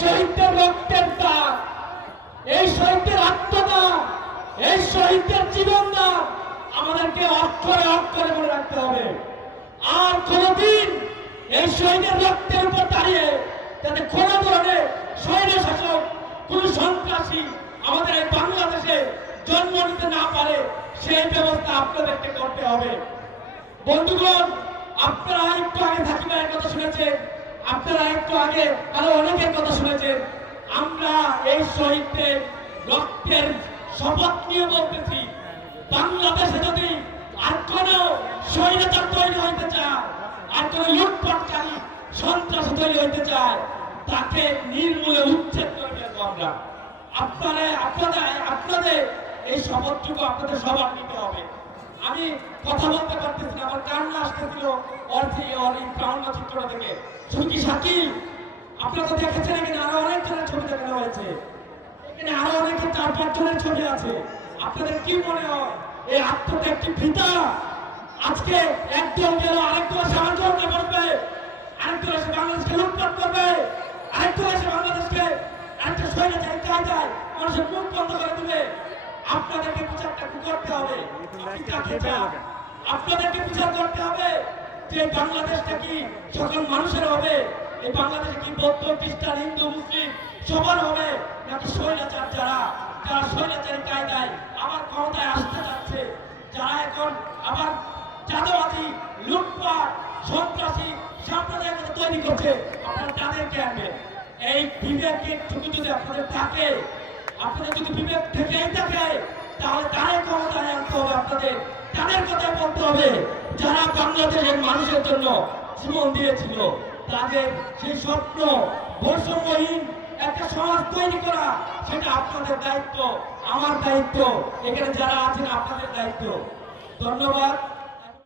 শহীদদের রক্তের দাগ, এই শহীদদের আত্মদান এই শহীদদের জীবন দান আমাদেরকে অক্ষরে অক্ষরে মনে রাখতে হবে। আর কোনদিন এই শহীদের রক্তের উপর দাঁড়িয়ে যাতে কোন ধরনের সৈন্য শাসক, কোন সন্ত্রাসী আমাদের এই বাংলাদেশে জন্ম নিতে না পারে, সেই ব্যবস্থা আপনাদেরকে করতে হবে। বন্ধুগণ, আপনারা একটু আগে থাকিবার কথা শুনেছেন আপনারা একটু আগে আরও অনেকের কথা শুনেছেন, আমরা এই শহীদদের রক্তের শপথ নিয়ে বলতেছি, বাংলাদেশে যদি আর কোন স্বৈরাচার তৈরি হইতে চায়, আর কোন লুটপাটকারী সন্ত্রাস তৈরি হইতে চায়, তাকে নির্মূলে উচ্ছেদ করে দেবো আমরা। আপনারা, আপনাদের আপনাদের এই শপথটুকু আপনাদের সবার নিতে হবে। আমি কথা বলতে পারতেছি না, আমার কান্না আসতেছিল, অর্থে ওর এই প্রাণ চিত্রটা থেকে শুধু কি শাকিল, আপনারা তো দেখেছেন এখানে আরও অনেক জনের ছবি দেখানো হয়েছে। এখানে আরও অনেকে চার পাঁচ জনের ছবি আছে। আপনাদের কি মনে হয়? এই আত্মত্যাগ কি ফিতা আজকে একদল গেল আরেকদল এসে আন্দোলনে বসবে। আরেকদল এসে বাংলাদেশকে লুটপাট করবে। আরেকদল এসে বাংলাদেশকে একটা স্বৈরাচারী কায়দায় মানুষের মুখ বন্ধ করে আপনাদেরকে বিচারটা করতে হবে? আপনাদেরকে বিচার করতে হবে যে বাংলাদেশটা কি সকল মানুষের হবে? এই বাংলাদেশে কি বৌদ্ধ, খ্রিস্টান, হিন্দু, মুসলিম সবার হবে? নাকি স্বৈরাচার যারা? যারা স্বৈরাচারী কায়দায় আবার ক্ষমতায় আসতে যাচ্ছে, যারা এখন আবার চাঁদাবাদী লুটপাট, সন্ত্রাসী সাম্প্রদায়িকতা তৈরি করছে, আপনারা তাদেরকে আনবেন। এই বিবেকের টুকু যদি আপনাদের থাকে আপনাদের যদি বিবেক থেকেই থাকে তাহলে তাদের ক্ষমতায় আনতে হবে। আপনাদের, তাদের কথা বলতে হবে। যারা বাংলাদেশের মানুষের জন্য জীবন দিয়েছিল, তাদের সেই স্বপ্ন, বৈষম্যহীন একটা সমাজ তৈরি করা, সেটা আপনাদের দায়িত্ব, আমার দায়িত্ব। এখানে যারা আছেন, আপনাদের দায়িত্ব। ধন্যবাদ।